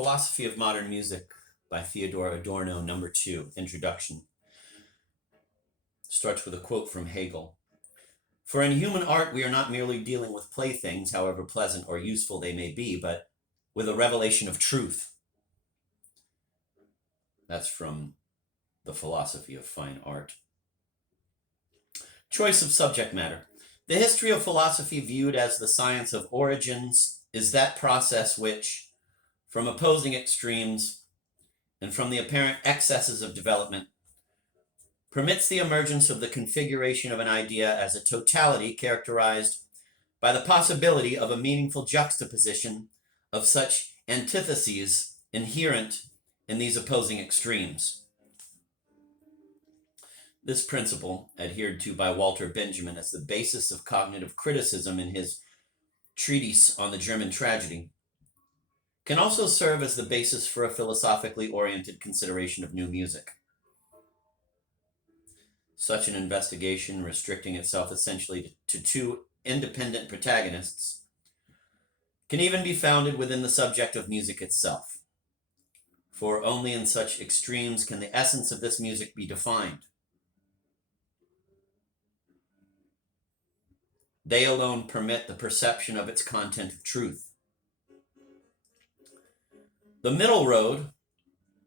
Philosophy of Modern Music by Theodor Adorno, number 2, Introduction. Starts with a quote from Hegel. For in human art, we are not merely dealing with playthings, however pleasant or useful they may be, but with a revelation of truth. That's from The Philosophy of Fine Art. Choice of subject matter. The history of philosophy viewed as the science of origins is that process which, from opposing extremes and from the apparent excesses of development, permits the emergence of the configuration of an idea as a totality characterized by the possibility of a meaningful juxtaposition of such antitheses inherent in these opposing extremes. This principle, adhered to by Walter Benjamin as the basis of cognitive criticism in his treatise on the German tragedy, can also serve as the basis for a philosophically oriented consideration of new music. Such an investigation, restricting itself essentially to two independent protagonists, can even be founded within the subject of music itself. For only in such extremes can the essence of this music be defined. They alone permit the perception of its content of truth. The middle road,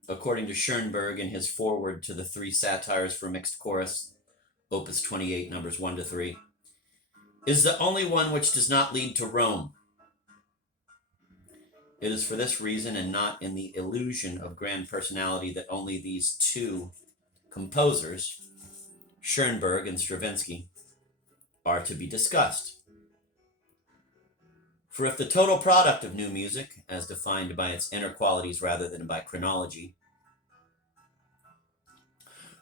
according to Schoenberg in his foreword to the Three Satires for Mixed Chorus, Opus 28, numbers 1 to 3, is the only one which does not lead to Rome. It is for this reason, and not in the illusion of grand personality, that only these two composers, Schoenberg and Stravinsky, are to be discussed. For if the total product of new music, as defined by its inner qualities rather than by chronology,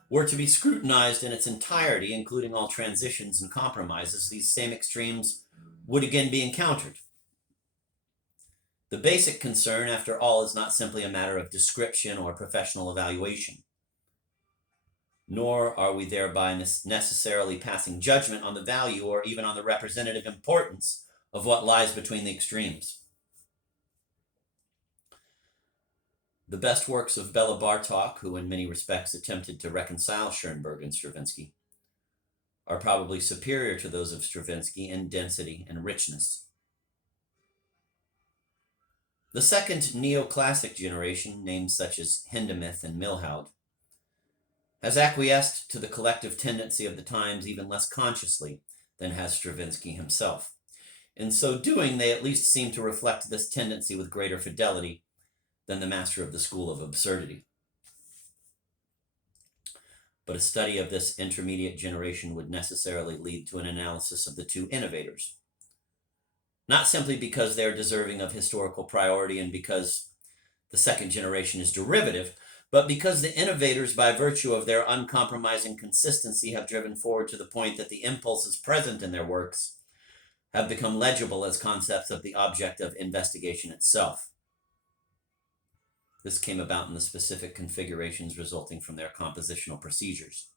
were to be scrutinized in its entirety, including all transitions and compromises, these same extremes would again be encountered. The basic concern, after all, is not simply a matter of description or professional evaluation, nor are we thereby necessarily passing judgment on the value or even on the representative importance of what lies between the extremes. The best works of Bela Bartok, who in many respects attempted to reconcile Schoenberg and Stravinsky, are probably superior to those of Stravinsky in density and richness. The second neoclassic generation, names such as Hindemith and Milhaud, has acquiesced to the collective tendency of the times even less consciously than has Stravinsky himself. In so doing, they at least seem to reflect this tendency with greater fidelity than the master of the school of absurdity. But a study of this intermediate generation would necessarily lead to an analysis of the two innovators, not simply because they are deserving of historical priority and because the second generation is derivative, but because the innovators, by virtue of their uncompromising consistency, have driven forward to the point that the impulses present in their works have become legible as concepts of the object of investigation itself. This came about in the specific configurations resulting from their compositional procedures,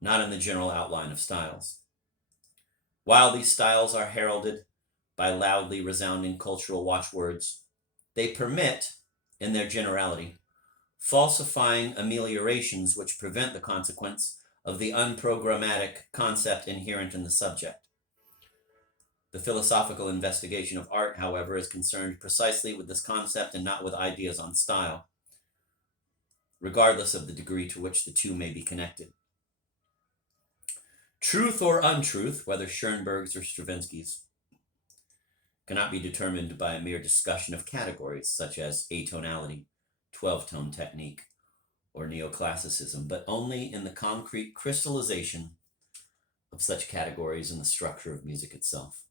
not in the general outline of styles. While these styles are heralded by loudly resounding cultural watchwords, they permit, in their generality, falsifying ameliorations which prevent the consequence of the unprogrammatic concept inherent in the subject. The philosophical investigation of art, however, is concerned precisely with this concept and not with ideas on style, regardless of the degree to which the two may be connected. Truth or untruth, whether Schoenberg's or Stravinsky's, cannot be determined by a mere discussion of categories such as atonality, 12-tone technique, or neoclassicism, but only in the concrete crystallization of such categories in the structure of music itself.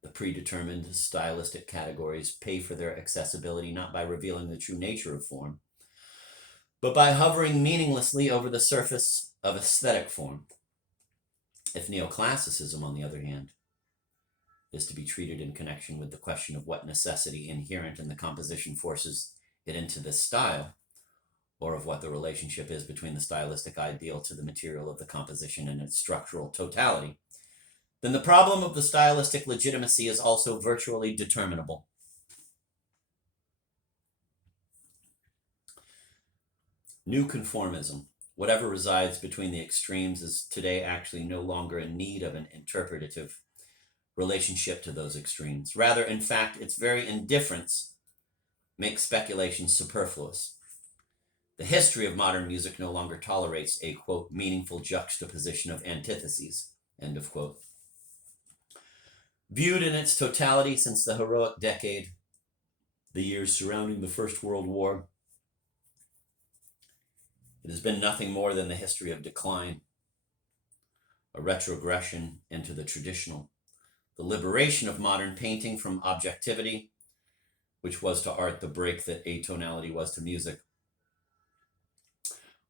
The predetermined stylistic categories pay for their accessibility not by revealing the true nature of form, but by hovering meaninglessly over the surface of aesthetic form. If neoclassicism, on the other hand, is to be treated in connection with the question of what necessity inherent in the composition forces it into this style, or of what the relationship is between the stylistic ideal to the material of the composition and its structural totality, then the problem of the stylistic legitimacy is also virtually determinable. New conformism, whatever resides between the extremes, is today actually no longer in need of an interpretative relationship to those extremes. Rather, in fact, its very indifference makes speculation superfluous. The history of modern music no longer tolerates a, quote, meaningful juxtaposition of antitheses, end of quote. Viewed in its totality since the heroic decade, the years surrounding the First World War, it has been nothing more than the history of decline, a retrogression into the traditional, the liberation of modern painting from objectivity, which was to art the break that atonality was to music,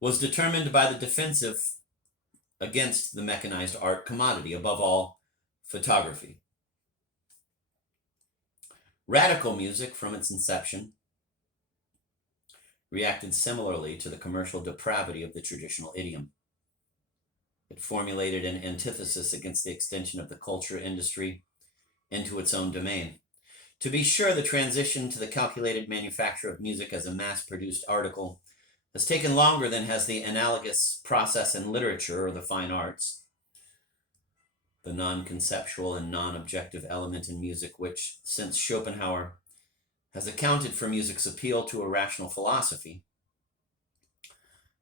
was determined by the defensive against the mechanized art commodity, above all, photography. Radical music, from its inception, reacted similarly to the commercial depravity of the traditional idiom. It formulated an antithesis against the extension of the culture industry into its own domain. To be sure, the transition to the calculated manufacture of music as a mass-produced article has taken longer than has the analogous process in literature or the fine arts. The non-conceptual and non-objective element in music, which, since Schopenhauer, has accounted for music's appeal to a rational philosophy,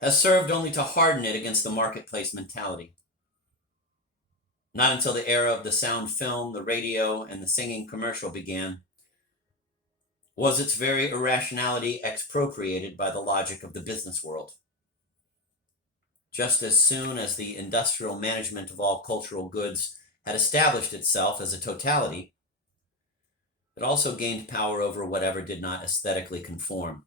has served only to harden it against the marketplace mentality. Not until the era of the sound film, the radio, and the singing commercial began was its very irrationality expropriated by the logic of the business world. Just as soon as the industrial management of all cultural goods had established itself as a totality, it also gained power over whatever did not aesthetically conform.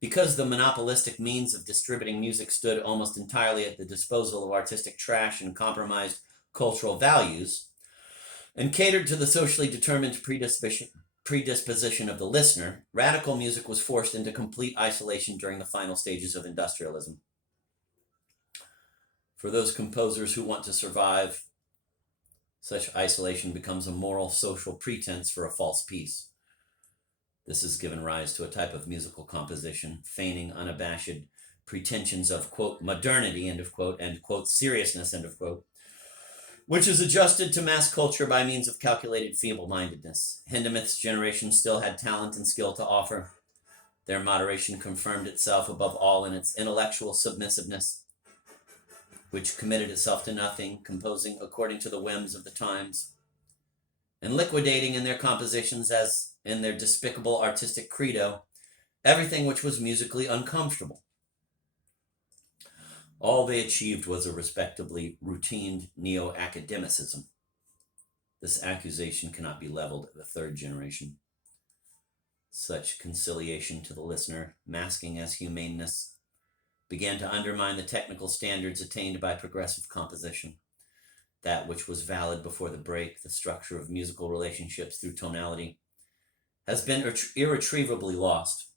Because the monopolistic means of distributing music stood almost entirely at the disposal of artistic trash and compromised cultural values, and catered to the socially determined predisposition of the listener, radical music was forced into complete isolation during the final stages of industrialism. For those composers who want to survive, such isolation becomes a moral social pretense for a false peace. This has given rise to a type of musical composition, feigning unabashed pretensions of, quote, modernity, end of quote, and, quote, seriousness, end of quote, which is adjusted to mass culture by means of calculated feeble-mindedness. Hindemith's generation still had talent and skill to offer. Their moderation confirmed itself above all in its intellectual submissiveness, which committed itself to nothing, composing according to the whims of the times, and liquidating in their compositions, as in their despicable artistic credo, everything which was musically uncomfortable. All they achieved was a respectably routine neo-academicism. This accusation cannot be leveled at the third generation. Such conciliation to the listener, masking as humaneness, began to undermine the technical standards attained by progressive composition. That which was valid before the break, the structure of musical relationships through tonality, has been irretrievably lost.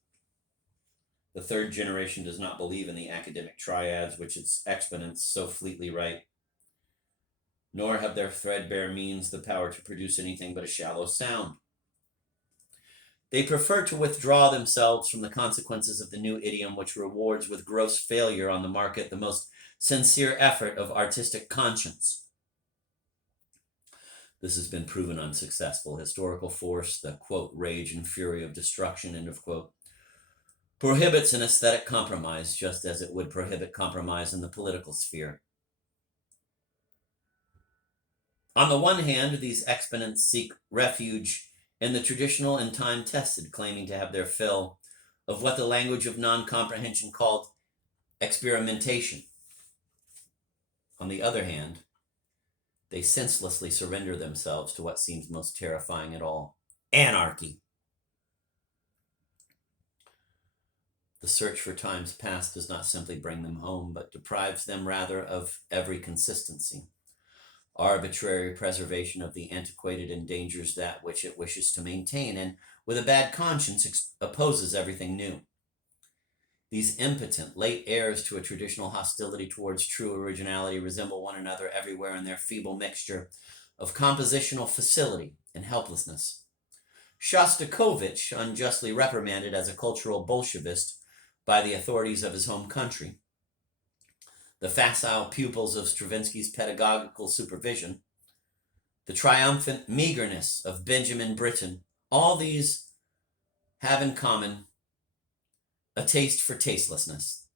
The third generation does not believe in the academic triads which its exponents so fleetly write, nor have their threadbare means the power to produce anything but a shallow sound. They prefer to withdraw themselves from the consequences of the new idiom which rewards with gross failure on the market the most sincere effort of artistic conscience. This has been proven unsuccessful. Historical force, the, quote, rage and fury of destruction, end of quote, prohibits an aesthetic compromise, just as it would prohibit compromise in the political sphere. On the one hand, these exponents seek refuge in the traditional and time-tested, claiming to have their fill of what the language of non-comprehension called experimentation. On the other hand, they senselessly surrender themselves to what seems most terrifying at all: anarchy. The search for times past does not simply bring them home, but deprives them rather of every consistency. Arbitrary preservation of the antiquated endangers that which it wishes to maintain, and with a bad conscience opposes everything new. These impotent, late heirs to a traditional hostility towards true originality resemble one another everywhere in their feeble mixture of compositional facility and helplessness. Shostakovich, unjustly reprimanded as a cultural Bolshevist by the authorities of his home country. The facile pupils of Stravinsky's pedagogical supervision, the triumphant meagerness of Benjamin Britten, all these have in common a taste for tastelessness,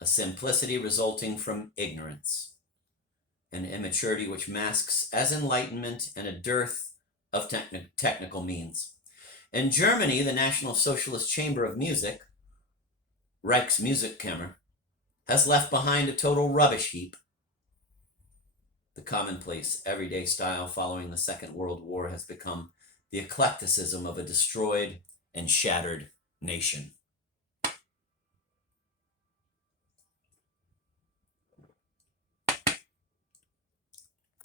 a simplicity resulting from ignorance, an immaturity which masks as enlightenment and a dearth of technical means. In Germany, the National Socialist Chamber of Music, Reichsmusikkammer, has left behind a total rubbish heap. The commonplace, everyday style following the Second World War has become the eclecticism of a destroyed and shattered nation.